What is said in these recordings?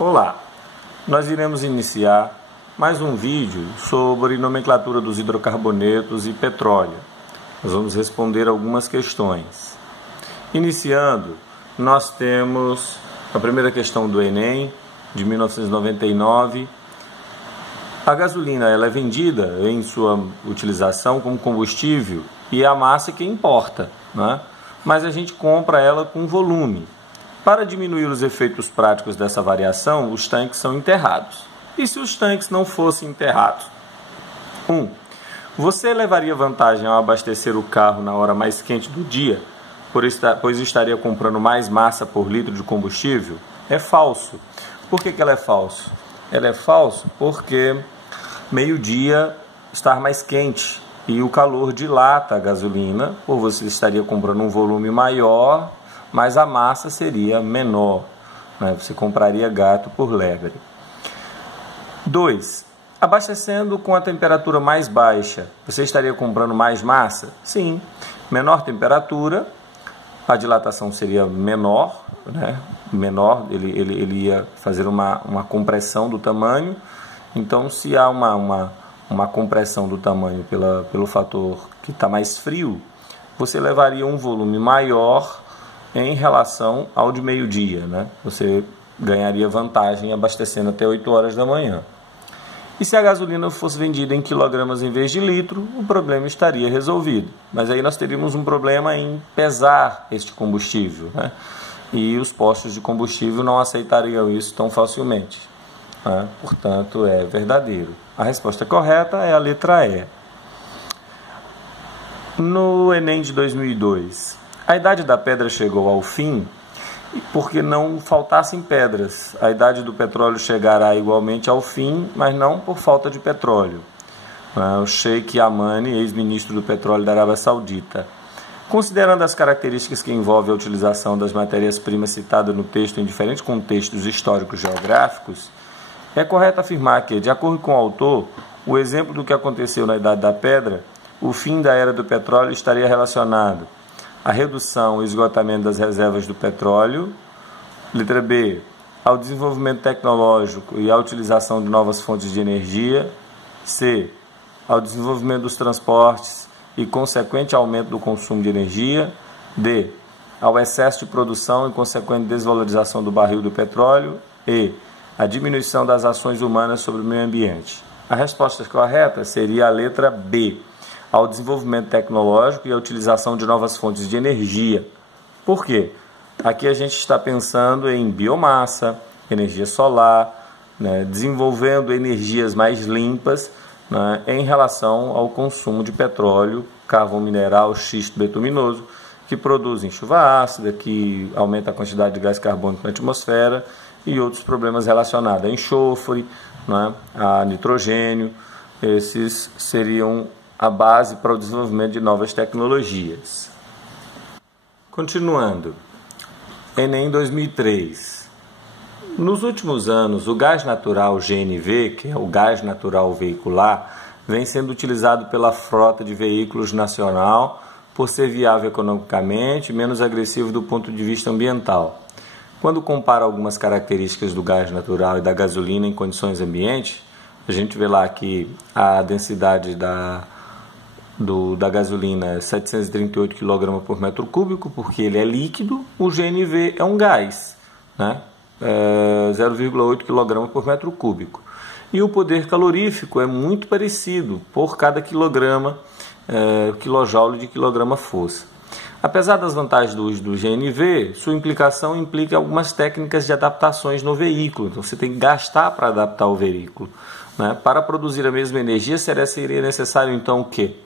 Olá, nós iremos iniciar mais um vídeo sobre nomenclatura dos hidrocarbonetos e petróleo. Nós vamos responder algumas questões. Iniciando, nós temos a primeira questão do Enem, de 1999. A gasolina ela é vendida em sua utilização como combustível e é a massa que importa, né? Mas a gente compra ela com volume. Para diminuir os efeitos práticos dessa variação, os tanques são enterrados. E se os tanques não fossem enterrados? 1. Você levaria vantagem ao abastecer o carro na hora mais quente do dia, pois estaria comprando mais massa por litro de combustível? É falso. Por que ela é falso? Ela é falso porque meio-dia está mais quente e o calor dilata a gasolina, ou você estaria comprando um volume maior, mas a massa seria menor, né? Você compraria gato por lebre. 2. Abastecendo com a temperatura mais baixa, você estaria comprando mais massa? Sim. Menor temperatura, a dilatação seria menor, né? Menor, ele ia fazer uma compressão do tamanho. Então, se há uma compressão do tamanho pelo fator que está mais frio, você levaria um volume maior em relação ao de meio-dia, né? Você ganharia vantagem abastecendo até 8 horas da manhã. E se a gasolina fosse vendida em quilogramas em vez de litro, o problema estaria resolvido. Mas aí nós teríamos um problema em pesar este combustível, né? E os postos de combustível não aceitariam isso tão facilmente, né? Portanto, é verdadeiro. A resposta correta é a letra E. No Enem de 2002, a idade da pedra chegou ao fim porque não faltassem pedras. A idade do petróleo chegará igualmente ao fim, mas não por falta de petróleo. O Sheikh Yamani, ex-ministro do petróleo da Arábia Saudita. Considerando as características que envolvem a utilização das matérias-primas citadas no texto em diferentes contextos históricos geográficos, é correto afirmar que, de acordo com o autor, o exemplo do que aconteceu na Idade da Pedra, o fim da era do petróleo estaria relacionado à redução e esgotamento das reservas do petróleo, letra B, ao desenvolvimento tecnológico e à utilização de novas fontes de energia, C, ao desenvolvimento dos transportes e consequente aumento do consumo de energia, D, ao excesso de produção e consequente desvalorização do barril do petróleo, E, a diminuição das ações humanas sobre o meio ambiente. A resposta correta seria a letra B, ao desenvolvimento tecnológico e à utilização de novas fontes de energia. Por quê? Aqui a gente está pensando em biomassa, energia solar, né, desenvolvendo energias mais limpas, né, em relação ao consumo de petróleo, carvão mineral, xisto bituminoso, que produzem chuva ácida, que aumenta a quantidade de gás carbônico na atmosfera e outros problemas relacionados a enxofre, né, a nitrogênio. Esses seriam a base para o desenvolvimento de novas tecnologias. Continuando, Enem 2003. Nos últimos anos, o gás natural GNV, que é o gás natural veicular, vem sendo utilizado pela frota de veículos nacional por ser viável economicamente e menos agressivo do ponto de vista ambiental. Quando compara algumas características do gás natural e da gasolina em condições ambientes, a gente vê lá que a densidade da gasolina é 738 kg por metro cúbico, porque ele é líquido. O GNV é um gás, né? 0,8 kg por metro cúbico. E o poder calorífico é muito parecido por cada quilograma, quilojoule de quilograma-força. Apesar das vantagens do uso do GNV, sua implicação implica algumas técnicas de adaptações no veículo. Então você tem que gastar para adaptar o veículo, né? Para produzir a mesma energia, seria necessário então o quê?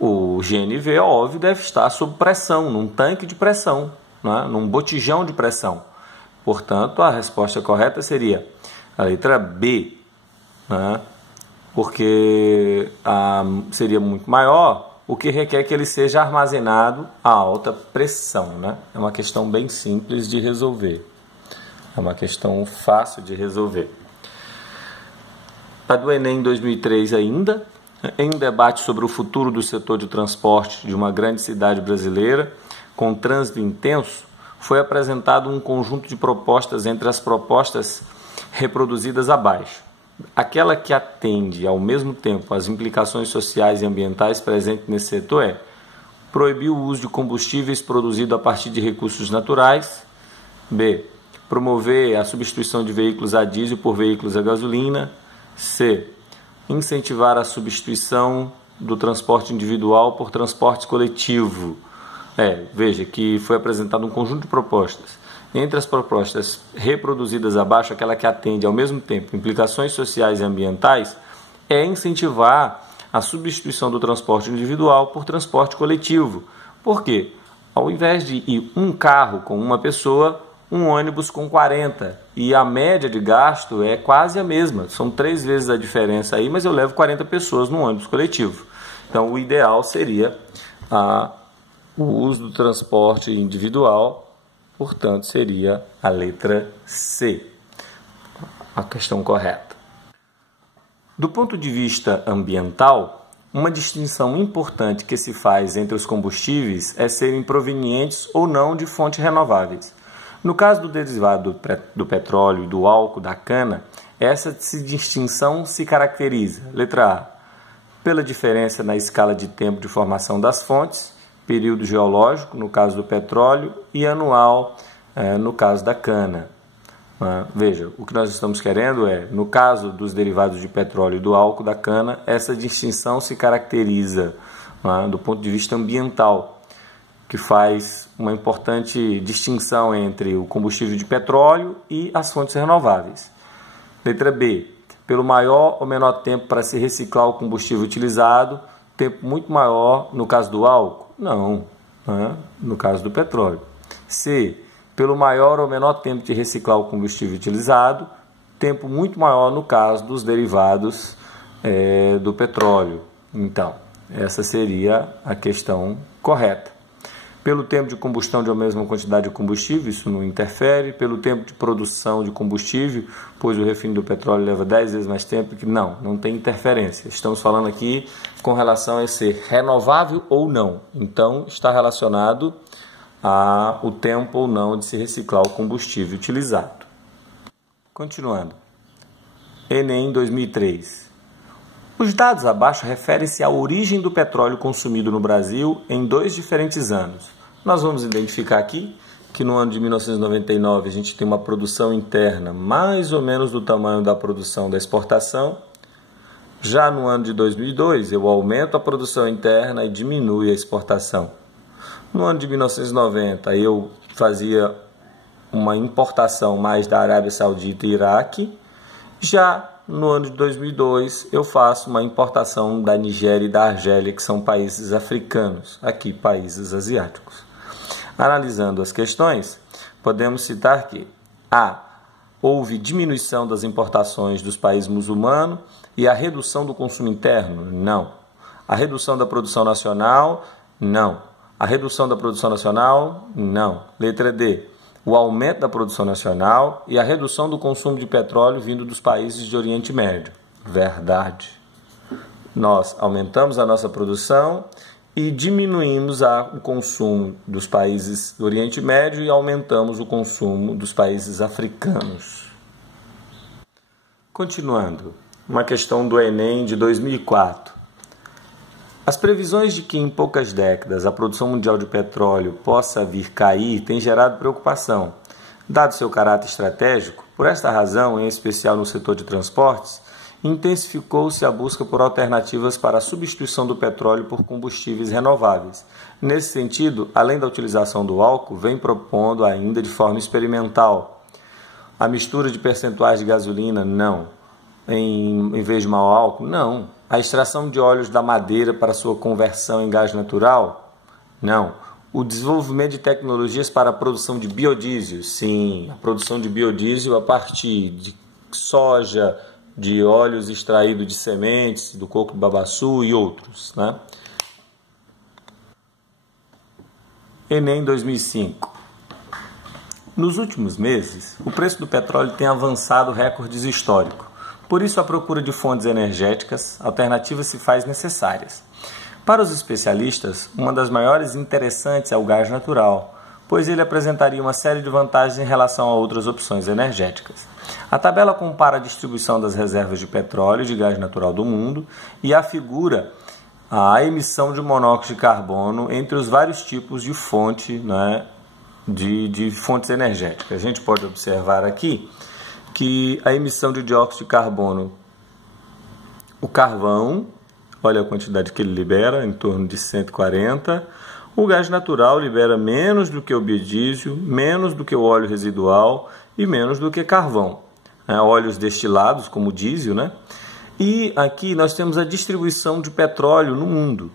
O GNV, óbvio, deve estar sob pressão, num tanque de pressão, né? Num botijão de pressão. Portanto, a resposta correta seria a letra B, né? Porque seria muito maior, o que requer que ele seja armazenado a alta pressão, né? É uma questão bem simples de resolver. É uma questão fácil de resolver. A do Enem 2003 ainda, em um debate sobre o futuro do setor de transporte de uma grande cidade brasileira, com trânsito intenso, foi apresentado um conjunto de propostas entre as propostas reproduzidas abaixo. Aquela que atende ao mesmo tempo às implicações sociais e ambientais presentes nesse setor é proibir o uso de combustíveis produzidos a partir de recursos naturais. B. Promover a substituição de veículos a diesel por veículos a gasolina. C. Incentivar a substituição do transporte individual por transporte coletivo. Veja que foi apresentado um conjunto de propostas. Entre as propostas reproduzidas abaixo, aquela que atende ao mesmo tempo implicações sociais e ambientais é incentivar a substituição do transporte individual por transporte coletivo. Por quê? Ao invés de ir um carro com uma pessoa, um ônibus com 40. E a média de gasto é quase a mesma. São 3 vezes a diferença aí, mas eu levo 40 pessoas no ônibus coletivo. Então, o ideal seria o uso do transporte individual. Portanto, seria a letra C, a questão correta. Do ponto de vista ambiental, uma distinção importante que se faz entre os combustíveis é serem provenientes ou não de fontes renováveis. No caso do derivado do petróleo e do álcool da cana, essa distinção se caracteriza, letra A, pela diferença na escala de tempo de formação das fontes, período geológico, no caso do petróleo, e anual, no caso da cana. Veja, o que nós estamos querendo no caso dos derivados de petróleo e do álcool da cana, essa distinção se caracteriza do ponto de vista ambiental, que faz uma importante distinção entre o combustível de petróleo e as fontes renováveis. Letra B, pelo maior ou menor tempo para se reciclar o combustível utilizado, tempo muito maior no caso do álcool? Não, no caso do petróleo. C, pelo maior ou menor tempo de reciclar o combustível utilizado, tempo muito maior no caso dos derivados do petróleo. Então, essa seria a questão correta. Pelo tempo de combustão de uma mesma quantidade de combustível, isso não interfere. Pelo tempo de produção de combustível, pois o refino do petróleo leva 10 vezes mais tempo, que não tem interferência. Estamos falando aqui com relação a ser renovável ou não. Então, está relacionado ao tempo ou não de se reciclar o combustível utilizado. Continuando. Enem 2003. Os dados abaixo referem-se à origem do petróleo consumido no Brasil em 2 diferentes anos. Nós vamos identificar aqui que no ano de 1999 a gente tem uma produção interna mais ou menos do tamanho da produção da exportação. Já no ano de 2002 eu aumento a produção interna e diminui a exportação. No ano de 1990 eu fazia uma importação mais da Arábia Saudita e Iraque. Já no ano de 2002, eu faço uma importação da Nigéria e da Argélia, que são países africanos, aqui países asiáticos. Analisando as questões, podemos citar que A. Houve diminuição das importações dos países muçulmanos e a redução do consumo interno? Não. A redução da produção nacional? Não. A redução da produção nacional? Não. Letra D. O aumento da produção nacional e a redução do consumo de petróleo vindo dos países de Oriente Médio. Verdade. Nós aumentamos a nossa produção e diminuímos o consumo dos países do Oriente Médio e aumentamos o consumo dos países africanos. Continuando, uma questão do Enem de 2004. As previsões de que em poucas décadas a produção mundial de petróleo possa vir cair têm gerado preocupação. Dado seu caráter estratégico, por esta razão, em especial no setor de transportes, intensificou-se a busca por alternativas para a substituição do petróleo por combustíveis renováveis. Nesse sentido, além da utilização do álcool, vem propondo ainda de forma experimental a mistura de percentuais de gasolina, não. Em vez de mau álcool, não. A extração de óleos da madeira para sua conversão em gás natural? Não. O desenvolvimento de tecnologias para a produção de biodiesel? Sim, a produção de biodiesel a partir de soja, de óleos extraídos de sementes, do coco do babaçu e outros, né? Enem 2005. Nos últimos meses, o preço do petróleo tem avançado recordes históricos. Por isso, a procura de fontes energéticas alternativas se faz necessárias. Para os especialistas, uma das maiores interessantes é o gás natural, pois ele apresentaria uma série de vantagens em relação a outras opções energéticas. A tabela compara a distribuição das reservas de petróleo e de gás natural do mundo e afigura a emissão de monóxido de carbono entre os vários tipos de fonte, né, de fontes energéticas. A gente pode observar aqui que a emissão de dióxido de carbono, o carvão, olha a quantidade que ele libera, em torno de 140. O gás natural libera menos do que o biodiesel, menos do que o óleo residual e menos do que carvão. Óleos destilados, como o diesel, né? E aqui nós temos a distribuição de petróleo no mundo.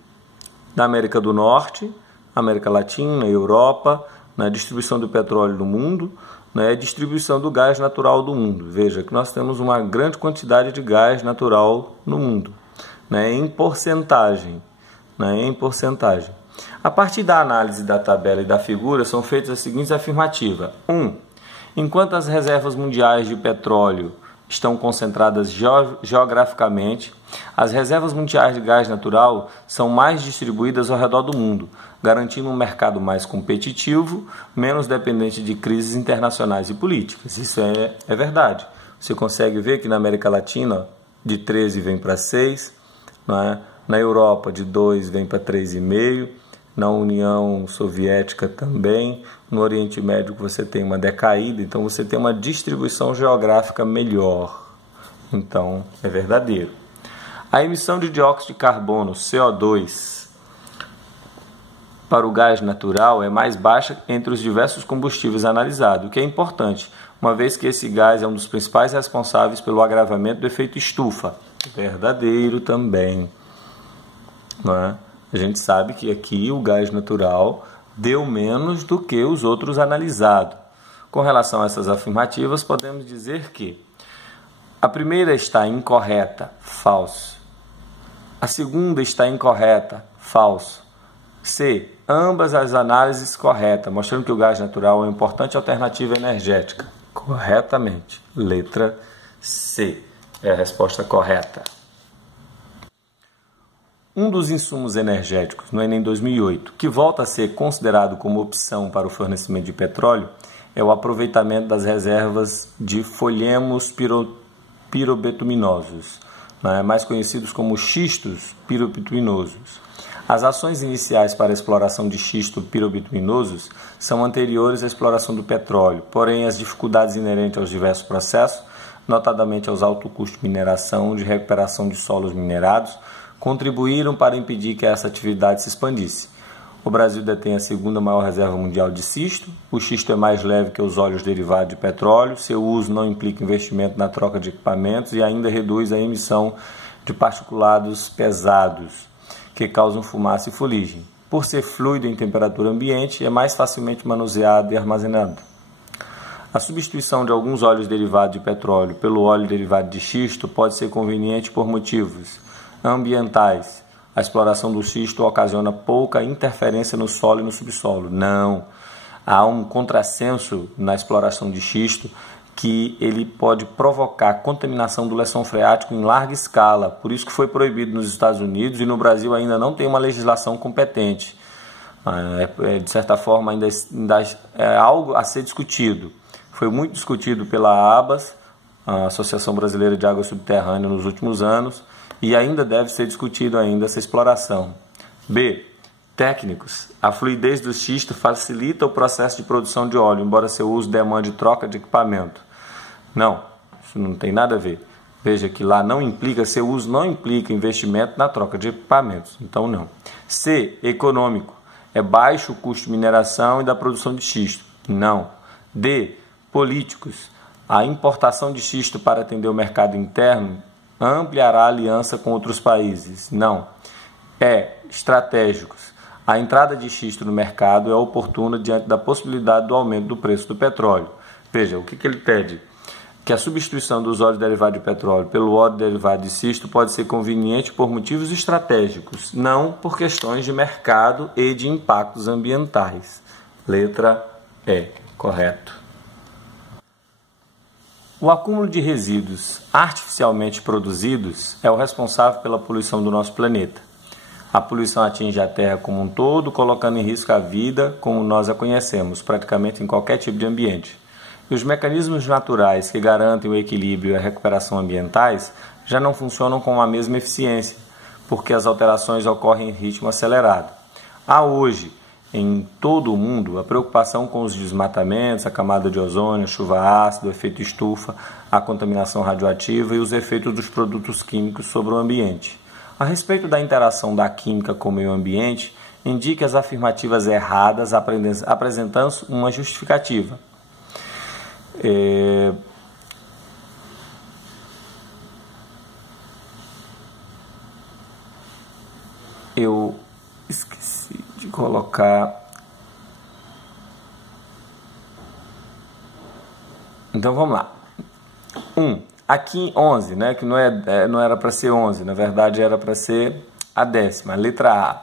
Na América do Norte, América Latina, Europa, na distribuição do petróleo no mundo, né, a distribuição do gás natural do mundo. Veja que nós temos uma grande quantidade de gás natural no mundo, né, em porcentagem. A partir da análise da tabela e da figura são feitas as seguintes afirmativas. 1. Enquanto as reservas mundiais de petróleo estão concentradas geograficamente, as reservas mundiais de gás natural são mais distribuídas ao redor do mundo, garantindo um mercado mais competitivo, menos dependente de crises internacionais e políticas. Isso é verdade. Você consegue ver que na América Latina, de 13 vem para 6, né? Na Europa, de 2 vem para 3,5, na União Soviética também, no Oriente Médio você tem uma decaída, então você tem uma distribuição geográfica melhor. Então, é verdadeiro. A emissão de dióxido de carbono, CO2, para o gás natural é mais baixa entre os diversos combustíveis analisados, o que é importante, uma vez que esse gás é um dos principais responsáveis pelo agravamento do efeito estufa. Verdadeiro também. Não é? A gente sabe que aqui o gás natural deu menos do que os outros analisados. Com relação a essas afirmativas, podemos dizer que a primeira está incorreta, falso. A segunda está incorreta, falso. C. Ambas as análises corretas, mostrando que o gás natural é uma importante alternativa energética. Corretamente. Letra C é a resposta correta. Um dos insumos energéticos no Enem 2008, que volta a ser considerado como opção para o fornecimento de petróleo, é o aproveitamento das reservas de folhemos pirobituminosos, né, mais conhecidos como xistos pirobituminosos. As ações iniciais para a exploração de xisto pirobituminosos são anteriores à exploração do petróleo, porém as dificuldades inerentes aos diversos processos, notadamente aos altos custos de mineração, de recuperação de solos minerados, contribuíram para impedir que essa atividade se expandisse. O Brasil detém a segunda maior reserva mundial de xisto. O xisto é mais leve que os óleos derivados de petróleo. Seu uso não implica investimento na troca de equipamentos e ainda reduz a emissão de particulados pesados, que causam fumaça e fuligem. Por ser fluido em temperatura ambiente, é mais facilmente manuseado e armazenado. A substituição de alguns óleos derivados de petróleo pelo óleo derivado de xisto pode ser conveniente por motivos ambientais. A exploração do xisto ocasiona pouca interferência no solo e no subsolo. Não. Há um contrassenso na exploração de xisto que ele pode provocar contaminação do lençol freático em larga escala. Por isso que foi proibido nos Estados Unidos e no Brasil ainda não tem uma legislação competente. De certa forma, ainda é algo a ser discutido. Foi muito discutido pela ABAS, a Associação Brasileira de Águas Subterrâneas, nos últimos anos, e ainda deve ser discutido ainda essa exploração. B. Técnicos. A fluidez do xisto facilita o processo de produção de óleo, embora seu uso demande troca de equipamento. Não, isso não tem nada a ver. Veja que lá seu uso não implica investimento na troca de equipamentos. Então não. C. Econômico. É baixo o custo de mineração e da produção de xisto. Não. D. Políticos. A importação de xisto para atender o mercado interno ampliará a aliança com outros países. Não. Estratégicos. A entrada de xisto no mercado é oportuna diante da possibilidade do aumento do preço do petróleo. Veja, o que ele pede? Que a substituição dos óleos derivados de petróleo pelo óleo derivado de xisto pode ser conveniente por motivos estratégicos, não por questões de mercado e de impactos ambientais. Letra E, correto. O acúmulo de resíduos artificialmente produzidos é o responsável pela poluição do nosso planeta. A poluição atinge a Terra como um todo, colocando em risco a vida como nós a conhecemos, praticamente em qualquer tipo de ambiente. E os mecanismos naturais que garantem o equilíbrio e a recuperação ambientais já não funcionam com a mesma eficiência, porque as alterações ocorrem em ritmo acelerado. Há hoje, em todo o mundo, a preocupação com os desmatamentos, a camada de ozônio, a chuva ácida, o efeito estufa, a contaminação radioativa e os efeitos dos produtos químicos sobre o ambiente. A respeito da interação da química com o meio ambiente, indique as afirmativas erradas apresentando uma justificativa. Eu esqueci de colocar. Então vamos lá. Aqui 11, né, que não era para ser 11, na verdade era para ser a 10ª, letra A.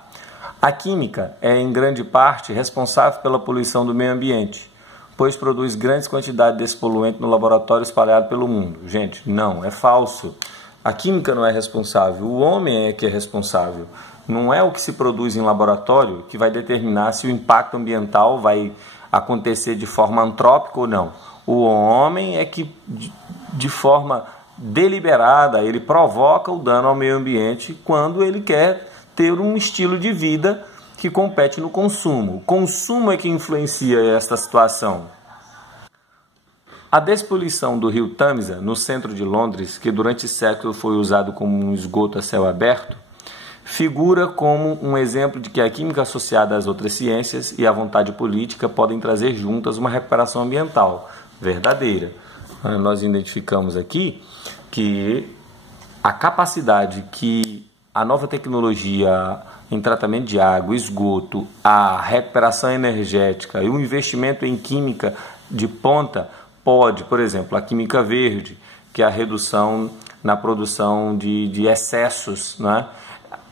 A química é em grande parte responsável pela poluição do meio ambiente, pois produz grandes quantidades desse poluente no laboratório espalhado pelo mundo. Gente, não, é falso. A química não é responsável, o homem é que é responsável. Não é o que se produz em laboratório que vai determinar se o impacto ambiental vai acontecer de forma antrópica ou não. O homem é que, de forma deliberada, ele provoca o dano ao meio ambiente quando ele quer ter um estilo de vida que compete no consumo. O consumo é que influencia esta situação. A despoluição do rio Tâmisa, no centro de Londres, que durante séculos foi usado como um esgoto a céu aberto, figura como um exemplo de que a química associada às outras ciências e a vontade política podem trazer juntas uma recuperação ambiental verdadeira. Nós identificamos aqui que a capacidade que a nova tecnologia em tratamento de água, esgoto, a recuperação energética e o investimento em química de ponta pode, por exemplo, a química verde, que é a redução na produção de excessos, né?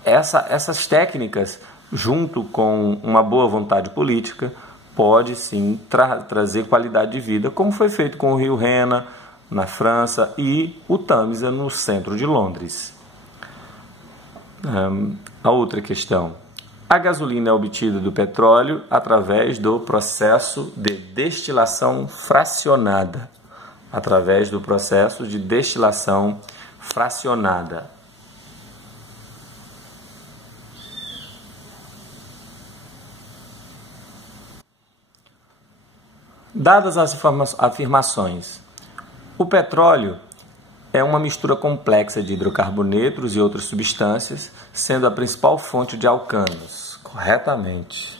Essas técnicas, junto com uma boa vontade política, pode sim trazer qualidade de vida, como foi feito com o rio Rena, na França, e o Tâmisa, no centro de Londres. A outra questão. A gasolina é obtida do petróleo através do processo de destilação fracionada. Através do processo de destilação fracionada. Dadas as afirmações, o petróleo é uma mistura complexa de hidrocarbonetos e outras substâncias, sendo a principal fonte de alcanos. Corretamente.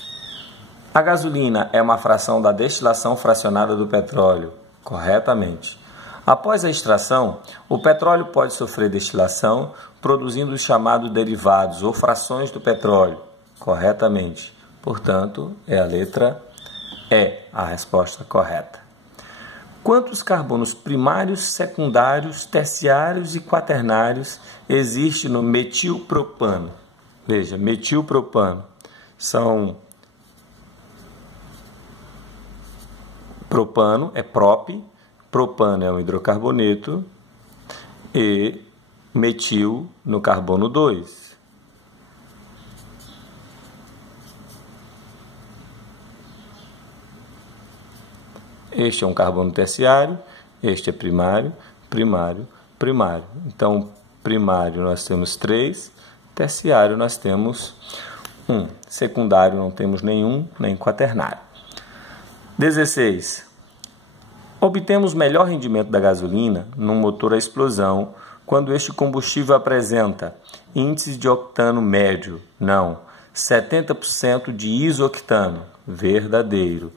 A gasolina é uma fração da destilação fracionada do petróleo. Corretamente. Após a extração, o petróleo pode sofrer destilação, produzindo os chamados derivados ou frações do petróleo. Corretamente. Portanto, é a letra E, a resposta correta. Quantos carbonos primários, secundários, terciários e quaternários existe no metilpropano? Veja, metilpropano são propano, é prop, propano é um hidrocarboneto e metil no carbono 2. Este é um carbono terciário, este é primário, primário, primário. Então, primário nós temos 3, terciário nós temos 1. Secundário não temos nenhum, nem quaternário. 16. Obtemos melhor rendimento da gasolina num motor a explosão quando este combustível apresenta índice de octano médio, não, 70% de isoctano, verdadeiro.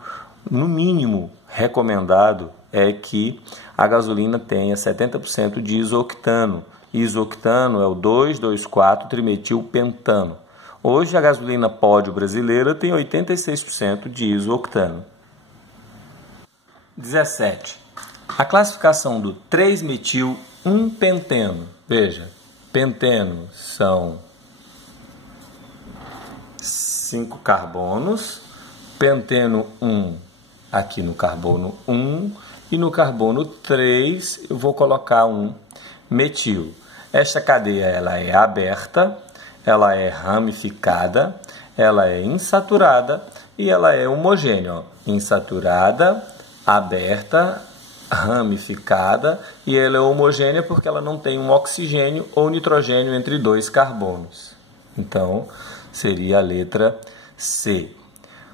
No mínimo recomendado é que a gasolina tenha 70% de isoctano. Isoctano é o 2,2,4-trimetilpentano. Hoje a gasolina pódio brasileira tem 86% de isoctano. 17. A classificação do 3-metil-1-penteno. Veja, penteno são 5 carbonos, penteno 1 aqui no carbono 1 e no carbono 3 eu vou colocar um metil. Esta cadeia ela é aberta, ela é ramificada, ela é insaturada e ela é homogênea. Ó. Insaturada, aberta, ramificada e ela é homogênea porque ela não tem um oxigênio ou nitrogênio entre dois carbonos. Então, seria a letra C.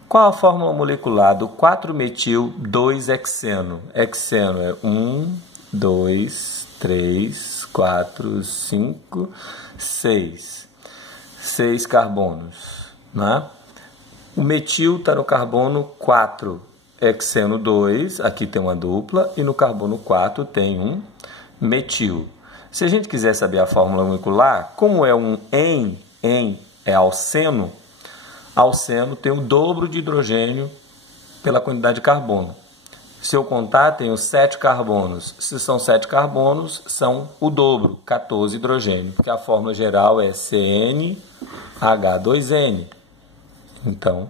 Qual a fórmula molecular do 4-metil-2-hexeno? Hexeno é 1, 2, 3, 4, 5, 6. 6 carbonos. Né? O metil está no carbono 4. Hexeno 2, aqui tem uma dupla, e no carbono 4 tem um metil. Se a gente quiser saber a fórmula molecular, como é um en é alceno, alceno tem o dobro de hidrogênio pela quantidade de carbono. Se eu contar, tenho 7 carbonos. Se são 7 carbonos, são o dobro, 14 hidrogênio, porque a fórmula geral é CnH2n. Então,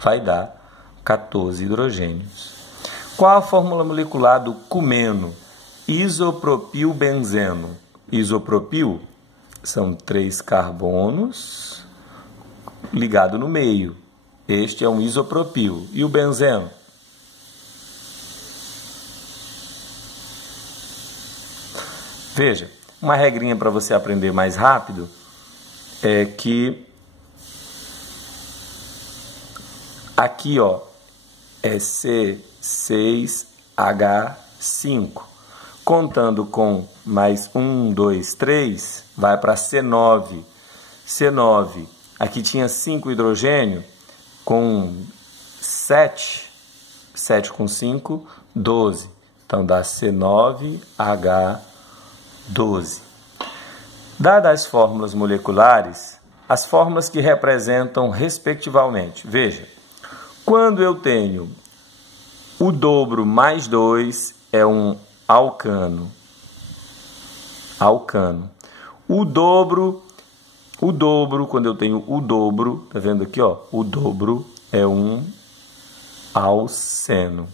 vai dar 14 hidrogênios. Qual a fórmula molecular do cumeno? Isopropilbenzeno. Isopropil são 3 carbonos ligados no meio. Este é um isopropil. E o benzeno? Veja, uma regrinha para você aprender mais rápido é que aqui, ó, é C6H5. Contando com mais 1, 2, 3, vai para C9. C9, aqui tinha 5 hidrogênio, com 7. 7 com 5, 12. Então, dá C9H12. Dadas as fórmulas moleculares, as fórmulas que representam respectivamente. Veja, quando eu tenho o dobro mais 2 é um alcano. Alcano. O dobro, quando eu tenho o dobro, tá vendo aqui, ó? O dobro é um alceno.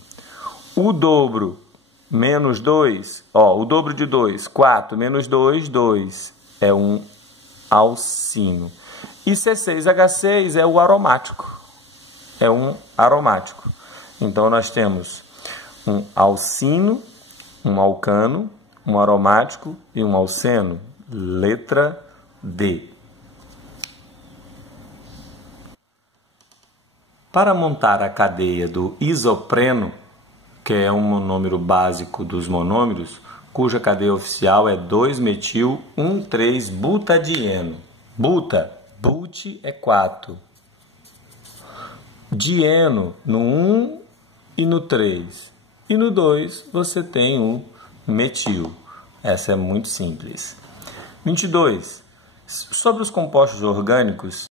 O dobro menos 2, ó, o dobro de 2, 4 menos 2, 2, é um alcino. E C6H6 é o aromático. É um aromático. Então, nós temos um alcino, um alcano, um aromático e um alceno. Letra D. Para montar a cadeia do isopreno, que é um monômero básico dos monômeros, cuja cadeia oficial é 2-metil-1,3-butadieno. But é 4. Dieno no 1 e no 3. E no 2 você tem o metil. Essa é muito simples. 22. Sobre os compostos orgânicos,